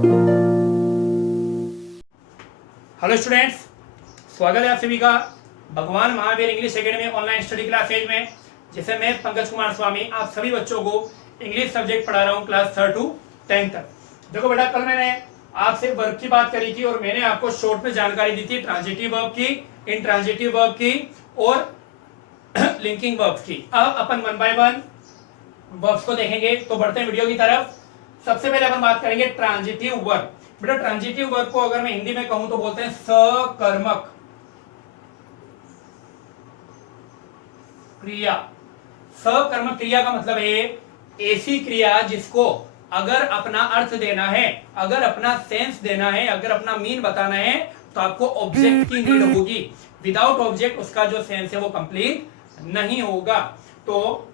Hello students, स्वागत है आप सभी का भगवान Mahavir English academy online study classes में, जिसे मैं पंकज कुमार स्वामी आप सभी बच्चों को इंग्लिश सब्जेक्ट पढ़ा रहा हूँ क्लास 3 to 10 तक। देखो बेटा, कल मैंने आपसे वर्ब की बात करी थी और मैंने आपको शॉर्ट में जानकारी दी थी ट्रांजिटिव वर्ब की, इंट्रांजिटिव वर्ब की और लिंकिंग वर्ब्स की। अब अपन 1 by 1 वर्ब्स को देखेंगे। तो बढ़ते हैं वीडियो की तरफ। सबसे पहले अपन बात करेंगे ट्रांजिटिव वर्ब। बेटा, ट्रांजिटिव वर्ब को अगर मैं हिंदी में कहूं तो बोलते हैं सकर्मक क्रिया। सकर्मक क्रिया का मतलब है ऐसी क्रिया जिसको अगर अपना अर्थ देना है, अगर अपना सेंस देना है, अगर अपना मीन बताना है तो आपको ऑब्जेक्ट की नीड होगी। विदाउट ऑब्जेक्ट उसका जो सेंस है वो कंप्लीट नहीं होगा। तो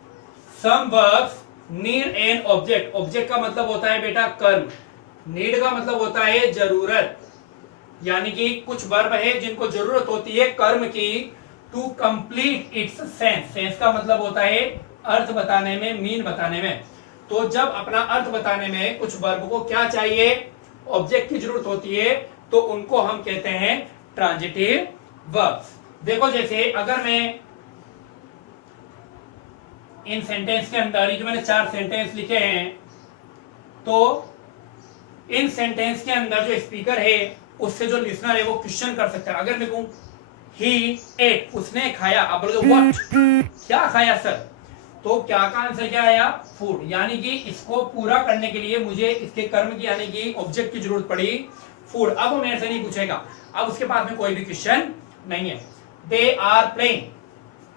some verbs need an object. Object का मतलब होता है बेटा कर्म, नीड का मतलब होता है जरूरत, यानी कि कुछ वर्ब है जिनको जरूरत होती है कर्म की to complete its sense. Sense का मतलब होता है अर्थ बताने में, मीन बताने में। तो जब अपना अर्थ बताने में कुछ वर्ब को क्या चाहिए, ऑब्जेक्ट की जरूरत होती है, तो उनको हम कहते हैं ट्रांजिटिव वर्ब्स। देखो, जैसे अगर मैं इन सेंटेंस के अंदर, जो मैंने 4 सेंटेंस लिखे हैं, तो इन सेंटेंस के अंदर जो स्पीकर है उससे जो लिसनर है वो क्वेश्चन कर सकता है। अगर मैं कहूं ही एट, उसने खाया, आप बोलोगे व्हाट, क्या खाया सर, तो क्या का आंसर क्या आया, फूड। यानी कि इसको पूरा करने के लिए मुझे इसके कर्म की यानी कि ऑब्जेक्ट की जरूरत पड़ी, फूड। अब वो मेरे से नहीं पूछेगा, अब उसके पास में कोई भी क्वेश्चन नहीं है। दे आर प्लेइंग,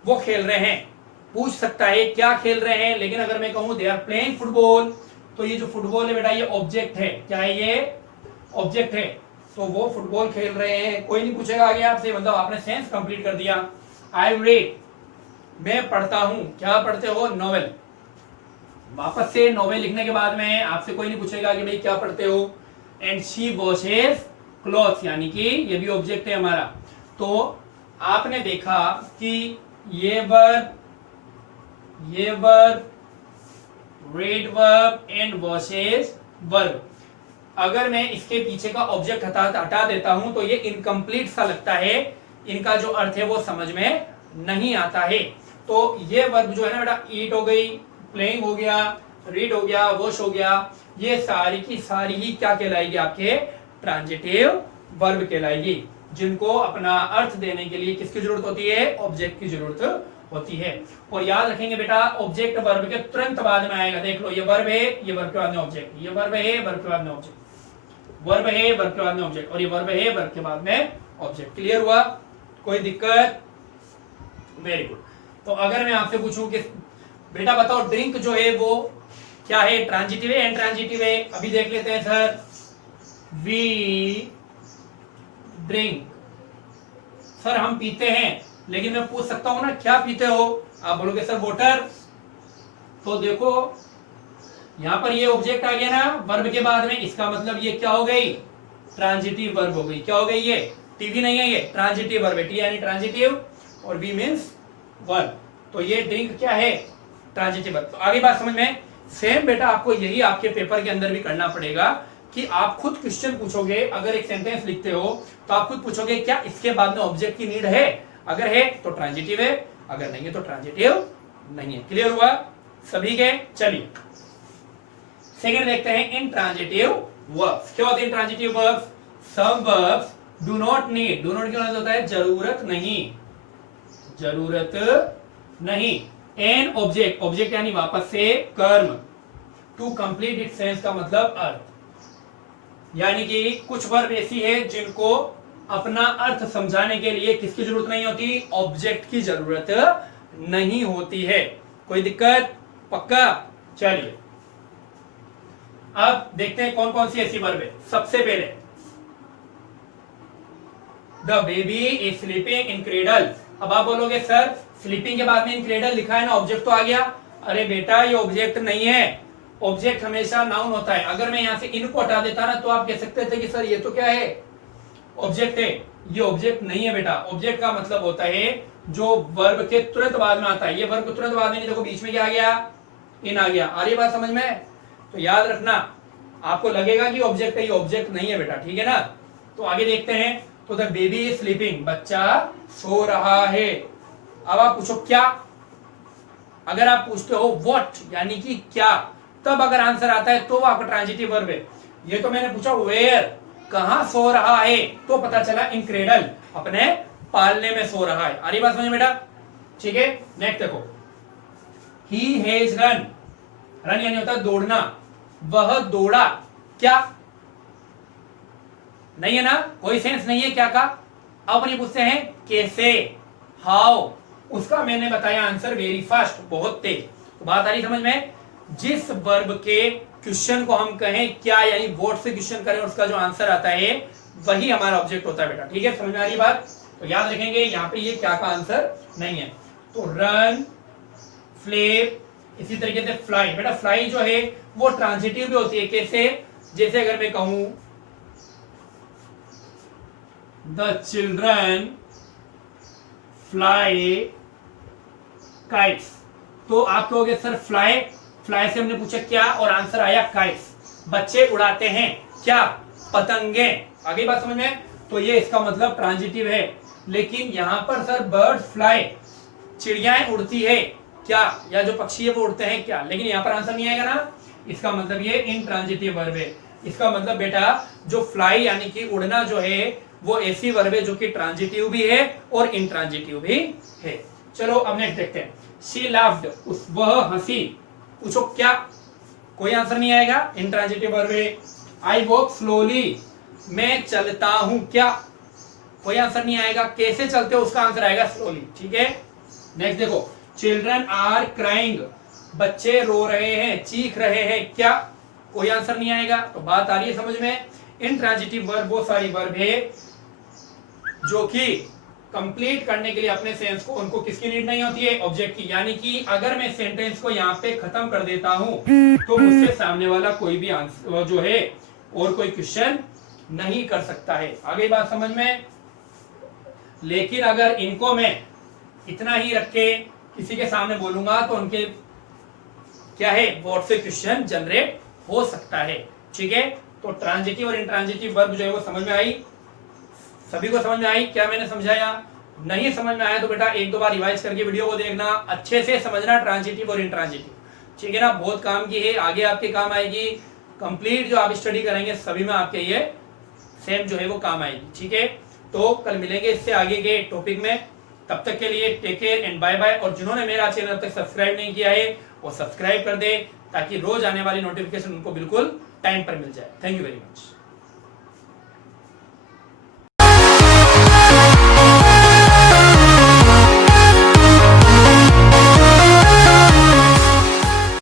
वो खेल रहे हैं। पूछ सकता है क्या खेल रहे हैं, लेकिन अगर मैं कहूं दे आर प्लेइंग फुटबॉल, तो ये जो फुटबॉल है बेटा ये ऑब्जेक्ट है। क्या है ये, ऑब्जेक्ट है। तो वो फुटबॉल खेल रहे हैं, कोई नहीं पूछेगा आगे आपसे, मतलब आपने सेंस कंप्लीट कर दिया। आई रीड, मैं पढ़ता हूं। क्या पढ़ते हो, नॉवेल। वापस से नॉवेल लिखने के बाद में आपसे कोई नहीं पूछेगा कि भाई क्या पढ़ते हो। एंड शी वॉशेज क्लॉथ्स, यानी कि ये भी ऑब्जेक्ट है हमारा। तो आपने देखा कि ये verb, read verb and washes verb, अगर मैं इसके पीछे का ऑब्जेक्ट हटा देता हूं तो ये इनकम्प्लीट सा लगता है, इनका जो अर्थ है वो समझ में नहीं आता है। तो ये वर्ब जो है ना बेटा, ईट हो गई, प्लेइंग हो गया, रीड हो गया, वॉश हो गया, ये सारी की सारी ही क्या कहलाएगी, आपके ट्रांजिटिव वर्ब कहलाएगी, जिनको अपना अर्थ देने के लिए किसकी जरूरत होती है, ऑब्जेक्ट की जरूरत होती है। और याद रखेंगे बेटा, ऑब्जेक्ट वर्ब के तुरंत बाद में आएगा। देख लो, ये वर्ब है, ये वर्ब के बाद में ऑब्जेक्ट, ये वर्ब है, वर्ब के बाद में ऑब्जेक्ट, वर्ब है, वर्ब के बाद में ऑब्जेक्ट, और ये वर्ब है, वर्ब के बाद में ऑब्जेक्ट। क्लियर हुआ, कोई दिक्कत, वेरी गुड। तो अगर मैं आपसे पूछूं कि बेटा बताओ ड्रिंक जो है वो क्या है, ट्रांजिटिव है, इंट्रांजिटिव है? अभी देख लेते हैं सर। वी ड्रिंक, सर हम पीते हैं, लेकिन मैं पूछ सकता हूं ना क्या पीते हो, आप बोलोगे सर वाटर। तो देखो यहां पर ये ऑब्जेक्ट आ गया ना वर्ब के बाद में, इसका मतलब ये क्या हो गई, ट्रांजिटिव वर्ब हो गई। क्या हो गई, ये टीवी नहीं है, ये ट्रांजिटिव वर्ब है। टी यानी ट्रांजिटिव और वी मींस वर्ब। तो ये ड्रिंक क्या है, ट्रांजिटिव वर्ब। तो आगे बात समझ में। सेम बेटा आपको यही आपके पेपर के अंदर भी करना पड़ेगा कि आप खुद क्वेश्चन पूछोगे। अगर एक सेंटेंस लिखते हो तो आप खुद पूछोगे क्या इसके बाद में ऑब्जेक्ट की नीड है, अगर है तो ट्रांजिटिव है, अगर नहीं है तो ट्रांजिटिव नहीं है। क्लियर हुआ सभी के? चलिए सेकंड देखते हैं, इंट्रांजिटिव वर्ब्स। क्या होते हैं intransitive verbs? Some verbs do not need, do not क्या होता है, जरूरत नहीं, जरूरत नहीं, एन ऑब्जेक्ट, ऑब्जेक्ट यानी वापस से कर्म, टू कंप्लीट इट सेंस का मतलब अर्थ, यानी कि कुछ वर्ब ऐसी है जिनको अपना अर्थ समझाने के लिए किसकी जरूरत नहीं होती, ऑब्जेक्ट की जरूरत नहीं होती है। कोई दिक्कत, पक्का? चलिए अब देखते हैं कौन कौन सी ऐसी वर्ब है। सबसे पहले the baby is sleeping in cradle. अब आप बोलोगे सर स्लीपिंग के बाद में इन क्रेडल लिखा है ना, ऑब्जेक्ट तो आ गया। अरे बेटा ये ऑब्जेक्ट नहीं है, ऑब्जेक्ट हमेशा नाउन होता है। अगर मैं यहां से इन को हटा देता ना तो आप कह सकते थे कि सर ये तो क्या है, ऑब्जेक्ट है। ये ऑब्जेक्ट नहीं है बेटा। ऑब्जेक्ट का मतलब होता है जो वर्ब के तुरंत बाद में आता है। ये वर्ब तुरंत बाद में नहीं, देखो बीच में क्या आ गया, इन आ गया। आ रही बात समझ में? तो याद रखना आपको लगेगा कि ऑब्जेक्ट है, ये ऑब्जेक्ट नहीं है बेटा, ठीक है ना। तो आगे देखते हैं। तो द बेबी इज स्लीपिंग, बच्चा सो रहा है। अब आप पूछो क्या। अगर आप पूछते हो व्हाट यानी कि क्या, तब अगर आंसर आता है तो वो आपका ट्रांजिटिव वर्ब है। ये तो मैंने पूछा वेयर, कहां सो रहा है, तो पता चला इन क्रेडल, अपने पालने में सो रहा है। आ रही बात समझ बेटा, ठीक है। नेक्स्ट देखो, ही हैज रन, रन यानी होता है दौड़ना, वह दौड़ा, क्या नहीं है ना, कोई सेंस नहीं है क्या का। अब ये पूछते हैं कैसे, हाउ, उसका मैंने बताया आंसर वेरी फास्ट, बहुत तेज। तो बात आ रही समझ में। जिस वर्ब के क्वेश्चन को हम कहें क्या यानी व्हाट से क्वेश्चन करें, उसका जो आंसर आता है वही हमारा ऑब्जेक्ट होता है बेटा, ठीक है। समझ में आ रही बात। तो याद रखेंगे यहाँ पे ये क्या का आंसर नहीं है। तो रन, फ्लेप, इसी तरीके से फ्लाई। बेटा फ्लाई जो है वो ट्रांजिटिव भी होती है, कैसे, जैसे अगर मैं कहूं द चिल्ड्रन फ्लाई काइट्स, तो आप कहोगे सर फ्लाई, फ्लाई से हमने पूछा क्या और आंसर आया काइट्स, बच्चे उड़ाते हैं क्या, पतंगे। आगे बात समझ में। तो ये इसका मतलब ट्रांजिटिव है। लेकिन यहां पर सर बर्ड फ्लाई, चिड़ियाएं उड़ती है क्या, या जो पक्षी है वो उड़ते हैं क्या, लेकिन यहाँ पर आंसर नहीं आएगा ना। इसका मतलब ये इंट्रांजिटिव वर्ब है। इसका मतलब बेटा जो फ्लाई यानी कि उड़ना जो है वो ऐसी वर्ब है जो कि ट्रांजिटिव भी है और इंट्रांजिटिव भी है। चलो अब नेक्स्ट देखते हैं। शी लाफ्ड, उस वह हंसी, पूछो क्या, कोई आंसर नहीं आएगा, इंट्रांजिटिव वर्ब है। आई वॉक स्लोली, मैं चलता हूं क्या, कोई आंसर नहीं आएगा। कैसे चलते हो उसका आंसर आएगा स्लोली, ठीक है। नेक्स्ट देखो, चिल्ड्रन आर क्राइंग, बच्चे रो रहे हैं, चीख रहे हैं क्या, कोई आंसर नहीं आएगा। तो बात आ रही है समझ में। इंट्रांजिटिव वर्ब वो सारी वर्ब है जो कि कंप्लीट करने के लिए अपने सेंस को, उनको किसकी नीड नहीं होती है, ऑब्जेक्ट की। यानी कि अगर मैं सेंटेंस को यहाँ पे खत्म कर देता हूं तो मुझसे सामने वाला कोई भी आंसर जो है और कोई क्वेश्चन नहीं कर सकता है। आगे बात समझ में। लेकिन अगर इनको मैं इतना ही रख के किसी के सामने बोलूंगा तो उनके क्या है, वर्ड से क्वेश्चन जनरेट हो सकता है, ठीक है। तो ट्रांजिटिव और इंट्रांजिटिव वर्ब जो है वो समझ में आई, सभी को समझ में आई क्या मैंने समझाया। नहीं समझ में आया तो बेटा एक दो बार रिवाइज करके वीडियो को देखना, अच्छे से समझना ट्रांजिटिव और इंट्रांजिटिव, ठीक है ना। बहुत काम की है, आगे आपके काम आएगी। कंप्लीट जो आप स्टडी करेंगे सभी में आपके ये सेम जो है वो काम आएगी, ठीक है। तो कल मिलेंगे इससे आगे के टॉपिक में। तब तक के लिए take care and bye bye. और जिन्होंने मेरा चैनल अब तक सब्सक्राइब नहीं किया है वो सब्सक्राइब कर दे ताकि रोज आने वाली नोटिफिकेशन उनको बिल्कुल टाइम पर मिल जाए। Thank you very much.